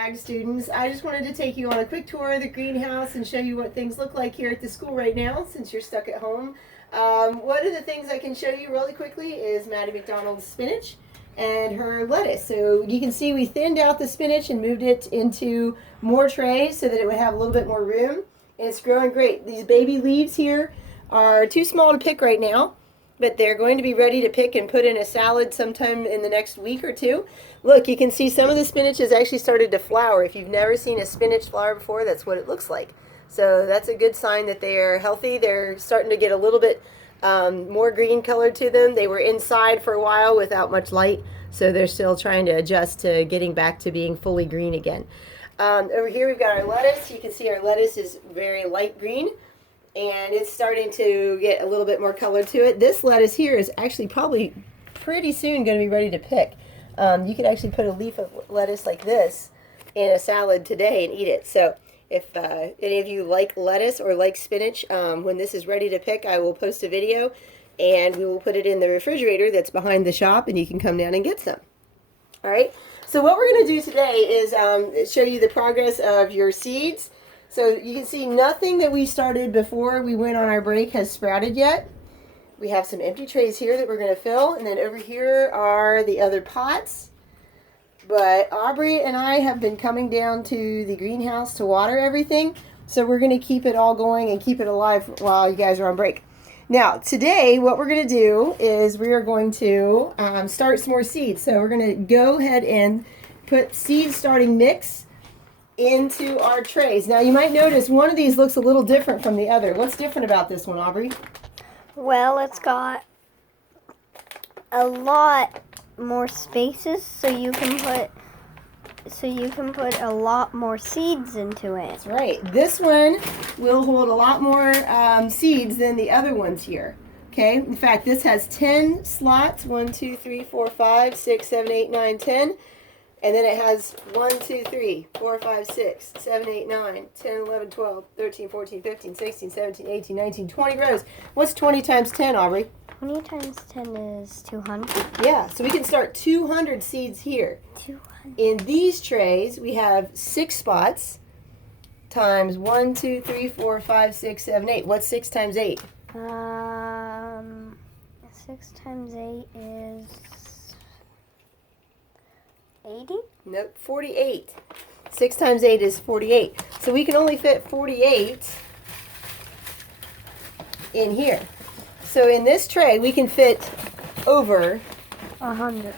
Ag students, I just wanted to take you on a quick tour of the greenhouse and show you what things look like here at the school right now since you're stuck at home. One of the things I can show you really quickly is Maddie McDonald's spinach and her lettuce. So you can see we thinned out the spinach and moved it into more trays so that it would have a little bit more room. And it's growing great. These baby leaves here are too small to pick right now, but they're going to be ready to pick and put in a salad sometime in the next week or two. Look, you can see some of the spinach has actually started to flower. If you've never seen a spinach flower before, that's what it looks like. So that's a good sign that they are healthy. They're starting to get a little bit more green color to them. They were inside for a while without much light, so they're still trying to adjust to getting back to being fully green again. Over here we've got our lettuce. You can see our lettuce is very light green, and it's starting to get a little bit more color to it. This lettuce here is actually probably pretty soon going to be ready to pick. You could actually put a leaf of lettuce like this in a salad today and eat it. So if any of you like lettuce or like spinach, when this is ready to pick, I will post a video and we will put it in the refrigerator that's behind the shop, and you can come down and get some. All right, so what we're going to do today is show you the progress of your seeds. So you can see nothing that we started before we went on our break has sprouted yet. We have some empty trays here that we're going to fill, and then over here are the other pots. But Aubrey and I have been coming down to the greenhouse to water everything, so we're going to keep it all going and keep it alive while you guys are on break. Now, today what we're going to do is we are going to start some more seeds. So we're going to go ahead and put seed starting mix into our trays. Now, you might notice one of these looks a little different from the other. What's different about this one, Aubrey? Well, it's got a lot more spaces, so you can put a lot more seeds into it. That's right. This one will hold a lot more seeds than the other ones here. Okay. In fact, this has 10 slots. 1, 2, 3, 4, 5, 6, 7, 8, 9, 10. And then it has 1, 2, 3, 4, 5, 6, 7, 8, 9, 10, 11, 12, 13, 14, 15, 16, 17, 18, 19, 20 rows. What's 20 times 10, Aubrey? 20 times 10 is 200. Yeah, so we can start 200 seeds here. 200. In these trays, we have 6 spots times 1, 2, 3, 4, 5, 6, 7, 8. What's 6 times 8? 6 times 8 is 80? Nope, 48. 6 times 8 is 48. So we can only fit 48 in here. So in this tray, we can fit over 100.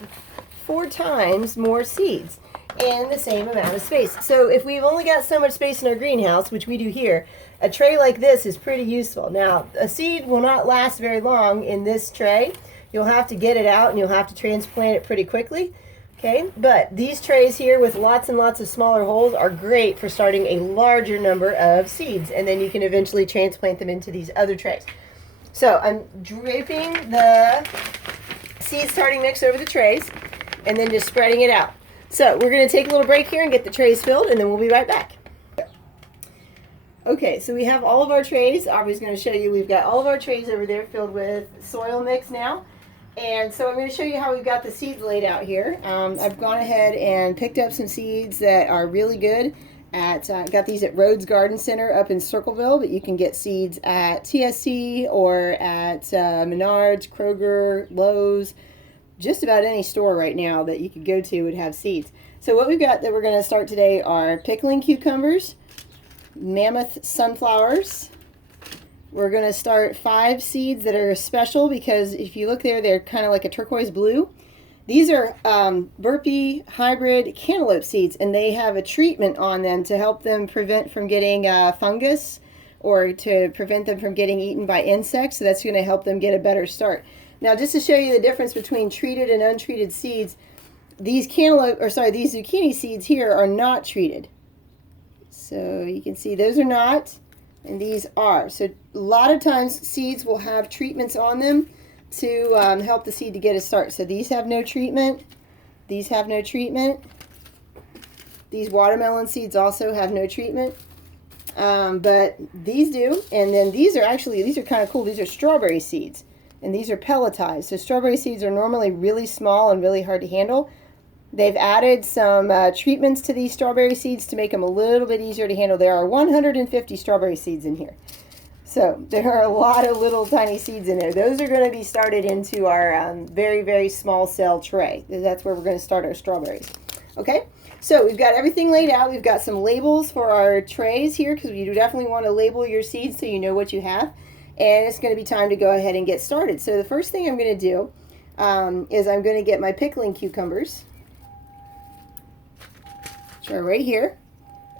4 times more seeds in the same amount of space. So if we've only got so much space in our greenhouse, which we do here, a tray like this is pretty useful. Now, a seed will not last very long in this tray. You'll have to get it out and you'll have to transplant it pretty quickly. Okay, but these trays here with lots and lots of smaller holes are great for starting a larger number of seeds, and then you can eventually transplant them into these other trays. So I'm draping the seed starting mix over the trays and then just spreading it out. So we're going to take a little break here and get the trays filled, and then we'll be right back. Okay, so we have all of our trays. Aubrey's going to show you we've got all of our trays over there filled with soil mix now. And so I'm going to show you how we've got the seeds laid out here. I've gone ahead and picked up some seeds that are really good. Got these at Rhodes Garden Center up in Circleville, but you can get seeds at TSC or at Menards, Kroger, Lowe's, just about any store right now that you could go to would have seeds. So what we've got that we're going to start today are pickling cucumbers, mammoth sunflowers. We're going to start 5 seeds that are special because if you look there, they're kind of like a turquoise blue. These are Burpee hybrid cantaloupe seeds, and they have a treatment on them to help them prevent from getting fungus or to prevent them from getting eaten by insects. So that's going to help them get a better start. Now, just to show you the difference between treated and untreated seeds, these zucchini seeds here are not treated. So you can see those are not, and these are. So a lot of times seeds will have treatments on them to help the seed to get a start. So these have no treatment. These have no treatment. These watermelon seeds also have no treatment. But these do. And then these are kind of cool. These are strawberry seeds. And these are pelletized. So strawberry seeds are normally really small and really hard to handle. They've added some treatments to these strawberry seeds to make them a little bit easier to handle. There are 150 strawberry seeds in here. So there are a lot of little tiny seeds in there. Those are going to be started into our very, very small cell tray. That's where we're going to start our strawberries. Okay, so we've got everything laid out. We've got some labels for our trays here because you definitely want to label your seeds so you know what you have. And it's going to be time to go ahead and get started. So the first thing I'm going to do is I'm going to get my pickling cucumbers, which are right here.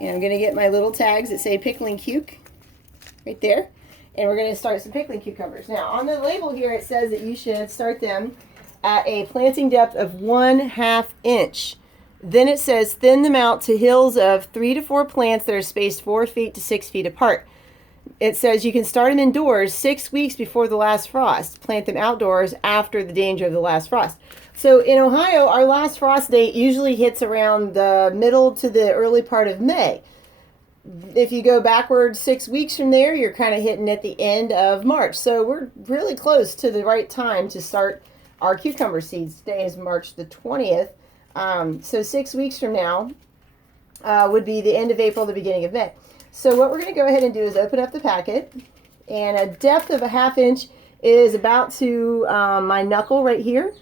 And I'm going to get my little tags that say pickling cuke right there. And we're going to start some pickling cucumbers. Now, on the label here, it says that you should start them at a planting depth of 1/2 inch. Then it says thin them out to hills of 3 to 4 plants that are spaced 4 feet to 6 feet apart. It says you can start them indoors 6 weeks before the last frost. Plant them outdoors after the danger of the last frost. So in Ohio, our last frost date usually hits around the middle to the early part of May. If you go backwards 6 weeks from there, you're kind of hitting at the end of March. So we're really close to the right time to start our cucumber seeds. Today is March the 20th. So 6 weeks from now would be the end of April, the beginning of May. So what we're going to go ahead and do is open up the packet. And a depth of 1/2 inch is about to my knuckle right here.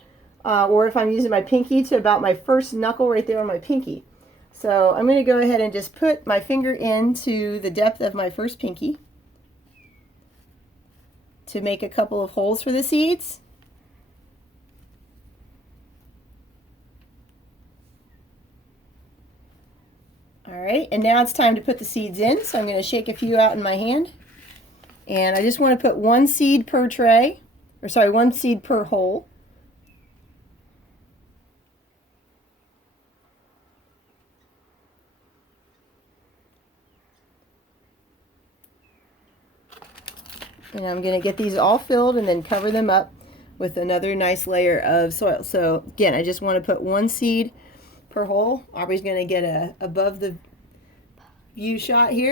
Or if I'm using my pinky, to about my first knuckle right there on my pinky. So I'm going to go ahead and just put my finger into the depth of my first pinky to make a couple of holes for the seeds. All right, and now it's time to put the seeds in. So I'm going to shake a few out in my hand. And I just want to put 1 seed per tray, or sorry, 1 seed per hole. And I'm going to get these all filled and then cover them up with another nice layer of soil. So again, I just want to put 1 seed per hole. Aubrey's going to get a above the view shot here.